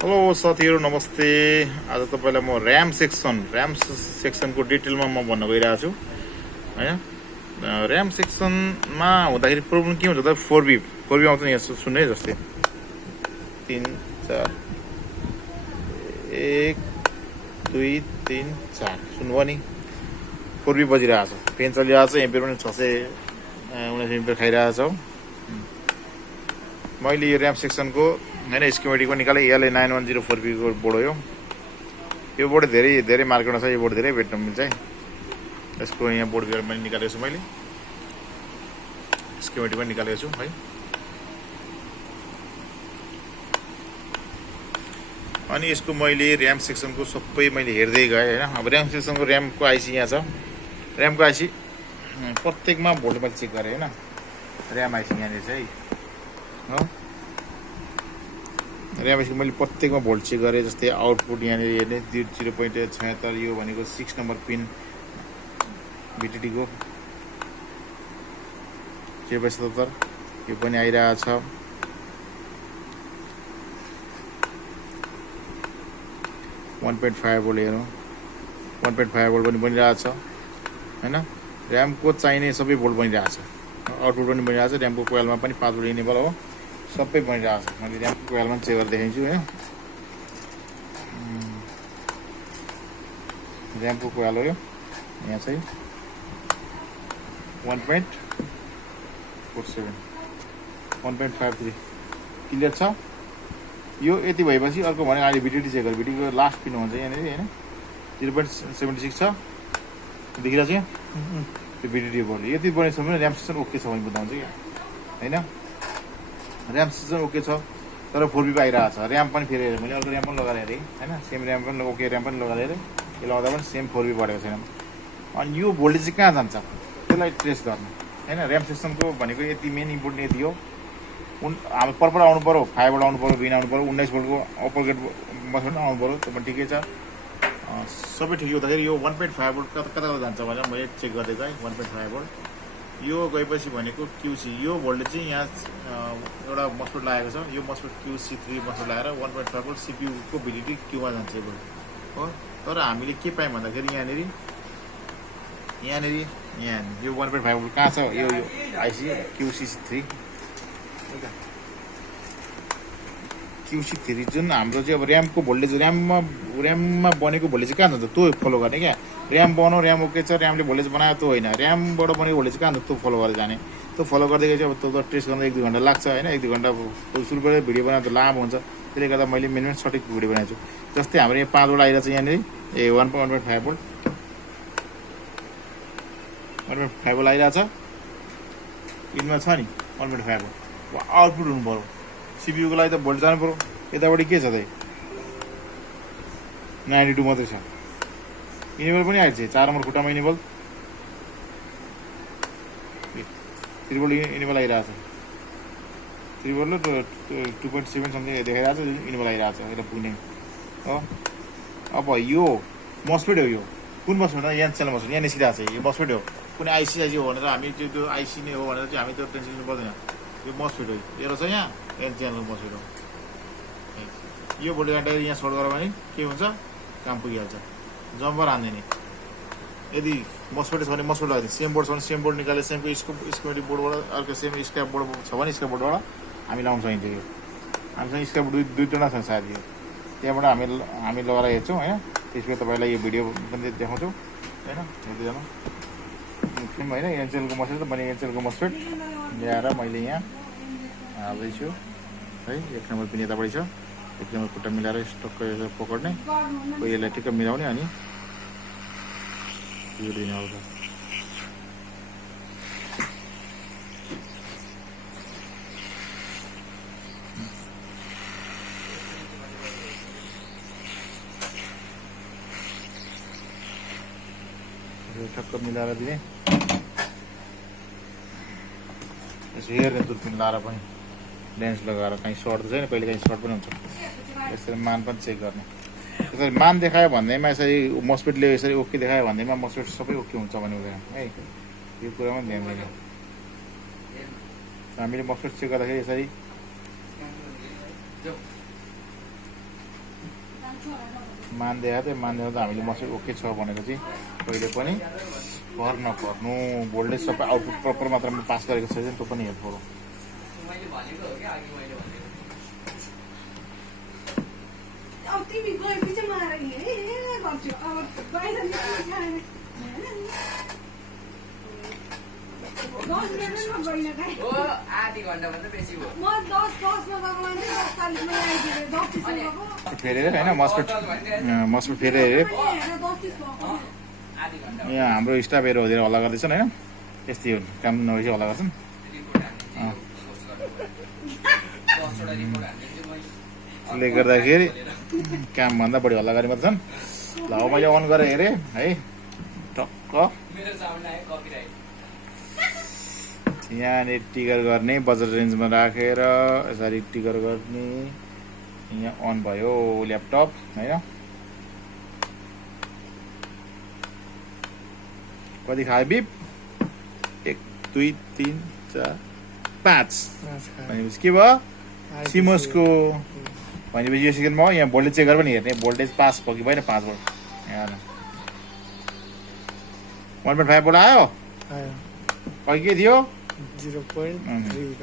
Hello साथीहरु नमस्ते। आज तपाईलाई म र्याम सेक्सनको डिटेलमा म भन्न गइरहेको छु हैन। र्याम सेक्सनमा हुँदाखेरि प्रब्लम के हुन्छ त 4B आउँछ नि, यहाँ सुन्नै जस्तै 3 4 1 2 3 4 सुन्नुभयो नि, 4B बजिरहेको छ, फेन चलिरहेको छ, एम्पियर पनि 619 एम्पियर खाइरहेको छ। मैले यो र्याम सेक्सनको हैन स्किमेटिकमा निकाले। यसले 9104B को बोर्ड हो। यो बोर्ड धेरै मार्केटमा छ, यो बोर्ड धेरै भेट्न मिल्छ है। यसको यहाँ बोर्ड बियर मैले निकालेको छु, मैले स्किमेटिकमा निकालेको छु है। अनि यसको मैले र्याम सेक्सनको सबै मैले हेर्दै गएँ हैन। अब र्याम सेक्सनको र्यामको आइसी यहाँ छ। र्यामको आइसी प्रत्येकमा भोल्ट मैले चेक गरेँ हैन। र्याम आइसी यहाँनिर छ है हो। र्याम आइसी मैले प्रत्येकमा भोल्ट चेक गरेँ। जस्तै आउटपुट यहाँनिर हेर्ने 0.76, यो भनेको 6 नम्बर पिन भिटिडी को 0.77 यो पनि आइरहेछ। .5 भोल्ट हेरौँ, 1.5 भोल्ट पनि बनिरहेछ हैन। र्यामको चाहिने सबै भोल्ट बनिरहेछ, आउटपुट पनि बनिरहेछ। र्यामको कोइलमा पनि 5 भोल्ट इनेबल हो, सबै बनिरहेछ। मैले र्यामको कोइलमा चेक गरेर देखाइदिन्छु हैन। र्यामको कोइल हो यो, यहाँ चाहिँ 1.47 1.53 क्लियर छ। यो यति भएपछि अर्को भने अहिले भिडिडी चेक गर। भिडिडीको लास्ट पिन हुन्छ यहाँनिर हैन, 0.76 छ, देखिरहेछ यहाँ त्यो भिडिडी बोर्ड। यति बनेछ भने र्याम सेक्सन ओके छ भने बताउँछ क्या हैन। र्याम सेक्सन ओके छ, तर 4B आइरहेछ। र्याम पनि फेरि हेरेँ मैले, अर्को र्याम पनि लगाएर हेरेँ हैन। सेम र्याम पनि ओके, र्याम पनि लगाएर हेरेँ, यो लगाउँदा पनि सेम 4B बढेको छैन। अनि यो भोल्टेज चाहिँ कहाँ जान्छ त्यसलाई ट्रेस गर्नु हैन। र्याम सेक्सनको भनेको यति मेन इम्पोर्टेन्ट यति हो। हाम्रो पर्पर आउनु पर्यो, 5 भोल्ट आउनु पर्यो, बिन आउनु पर्यो, 19 भोल्टको अप्पर गेट बसमा आउनु पर्यो, त्यो पनि ठिकै छ। सबै ठिकै हुँदाखेरि यो 1.5 भोल्ट कता जान्छ भनेर मैले चेक गर्दै गएँ। 1.5 भोल्ट यो गएपछि भनेको QC, यो भोल्टेज चाहिँ यहाँ एउटा मस्फेट लागेको छ। यो मस्फेट QC3 मस्फेट लगाएर 1.5 भोल्ट CPU को भिडिडी क्यूमा जान्छ यो हो। तर हामीले के पायौँ भन्दाखेरि यहाँनिर यो 1.5 भोल्ट कहाँ छ, यो आइसी QC3 जुन हाम्रो चाहिँ अब र्यामको भोल्टेज, र्याममा बनेको भोल्टेज चाहिँ कहाँ जान्छ त्यो फलो गर्ने क्या। र्याम बनाऊ, र्याम ओके छ, र्यामले भोल्टेज बनायो त्यो होइन, र्यामबाट बनेको भोल्टेज कहाँ जान्छ त्यो फलो गरेर जाने। त्यो फलो गर्दै गएपछि अब त्यो ट्रेस गर्न 1-2 घन्टा लाग्छ हैन। 1-2 घन्टा सुरुबाट भिडियो बनाएर त लामो हुन्छ, त्यसले गर्दा मैले मिनिमम सठिक भिडियो बनाएको छु। जस्तै हाम्रो यहाँ 5 भोल्ट आइरहेछ यहाँनिर, 1.5 भोल्ट 1.5 भोल्ट आइरहेछ। इनमा छ नि 1.5 भोल्ट, आउटपुट हुनु पर्यो। CPU को लागि त भोल्ट जानु पर्यो। यतापट्टि के छ त 92 मात्रै छ। इनेबल पनि आइछ, 4 नम्बर खुट्टामा इनेबल, 3 भोल्ट इनेबल आइरहेछ। 3 भोल्ट 2.7 समथिङ देखाइरहेछ, इनेबल आइरहेछ यसलाई पुग्ने हो। अब यो मस्फेट हो, यो कुन मस्फेट हो, यहाँ च्यानल मस्फेट यहाँ निस्किरहेछ, यो मस्फेट हो। कुनै आइसी हो भनेर हामी त्यो आइसी नै हो भनेर चाहिँ हामी त्यो टेन्सन लिनु पर्दैन। यो मस्फेट हो, यो छ यहाँ एन च्यानल मस्फेट हो। यो भोल्टेज एन्टर यहाँ सर्ट गर्यो भने के हुन्छ, काम पुगिहाल्छ। जम्पर हान्दैन। यदि मस्फेट छ भने मस्फेट लगाइदिनु, सेम बोर्ड छ भने सेम बोर्ड निकालेर सेमको स्किमेटिक बोर्डबाट अर्को सेम स्क्र्याप बोर्ड छ भने स्क्र्याप बोर्डबाट हामी लाउन सकिन्छ। यो हामीसँग स्क्र्याप बोर्ड दुईवटा छ सायद, यो त्यहाँबाट हामी लगाएर हेर्छौँ होइन। त्यसपछि तपाईँलाई यो भिडियो पनि देखाउँछौँ होइन, हेर्दै जानु होइन। एनसेलको मस्फेट मैले एनसेलको मस्फेट ल्याएर मैले यहाँ हाल्दैछु है। 1 नम्बर पिन यतापट्टि छ, 1 नम्बर खुट्टा मिलाएर टक्क पक्ड्ने, यसलाई ठिक्क मिलाउने अनि यो दिने आउँछ। ठक्क मिलाएर दिने, यसो हेर्ने दुर्पिन लाएर पनि लेन्स लगाएर कहीँ सर्ट छैन, कहिले काहीँ सर्ट पनि हुन्छ। यसरी मान पनि चेक गर्ने। यसरी मान देखायो भन्दैमा, यसरी मस्फेटले यसरी ओके देखायो भन्दैमा मस्फेट सबै ओके हुन्छ भने हुँदैन है। यो कुरामा ध्यान दिने। हामीले मस्फेट चेक गर्दाखेरि यसरी मान्दैन त हामीले मसुरी ओके छ भनेको चाहिँ कहिले पनि गर्नु भोल्टेज सबै आउटपुट प्रपर मात्रामा पास गरेको छ त्यो पनि हेर्नु पर्यो। फेरेर होइन मसपेट फेरेर यहाँ हाम्रो स्टाफहरू धेरै हल्ला गर्दैछन् होइन, त्यस्तै हो काम नभएपछि हल्ला गर्छन्। त्यसले गर्दाखेरि कामभन्दा बढी हल्ला गर्ने मात्र छन्। ल अब मैले अन गरेर हेरेँ है, टक्क यहाँनिर टिगर गर्ने बजट रेन्जमा राखेर यसरी टिगर गर्ने, यहाँ अन भयो ल्यापटप होइन। कति खायो बिप? 1 2 3 4 5 भनेपछि के भयो? सिमोसको भनेपछि यो सेकेन्डमा यहाँ भोल्टेज चेक गरेर पनि हेर्ने, भोल्टेज पास भयो कि भएन 5 भोल्ट। यहाँ 1.5 भोल्ट आयो, अघि के थियो 0.3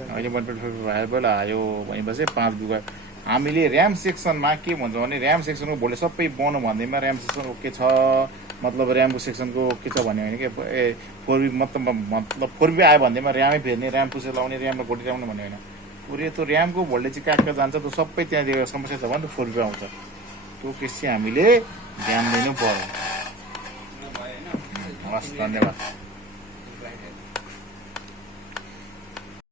अहिले 1.5 भोल्ट आयो भनेपछि 5 गयो। हामीले ऱ्याम सेक्सनमा के भन्छ भने ऱ्याम सेक्सनको भोल्टेज सबै बनाउनु भन्दैमा ऱ्याम सेक्सन ओके छ, मतलब ऱ्यामको सेक्सनको के छ भन्यो भने के 4B मतलब 4B आयो भन्दैमा ऱ्यामै फेर्ने, ऱ्याम पुसेर लाउने, ऱ्यामलाई भोल्टेज ल्याउने भन्ने होइन। पुरै त्यो ऱ्यामको भोल्टेज चाहिँ कहाँ कहाँ जान्छ त्यो सबै त्यहाँ समस्या छ भने त 4B आउँछ। त्यो केस चाहिँ हामीले ध्यान दिनु पर्यो। हस्, धन्यवाद।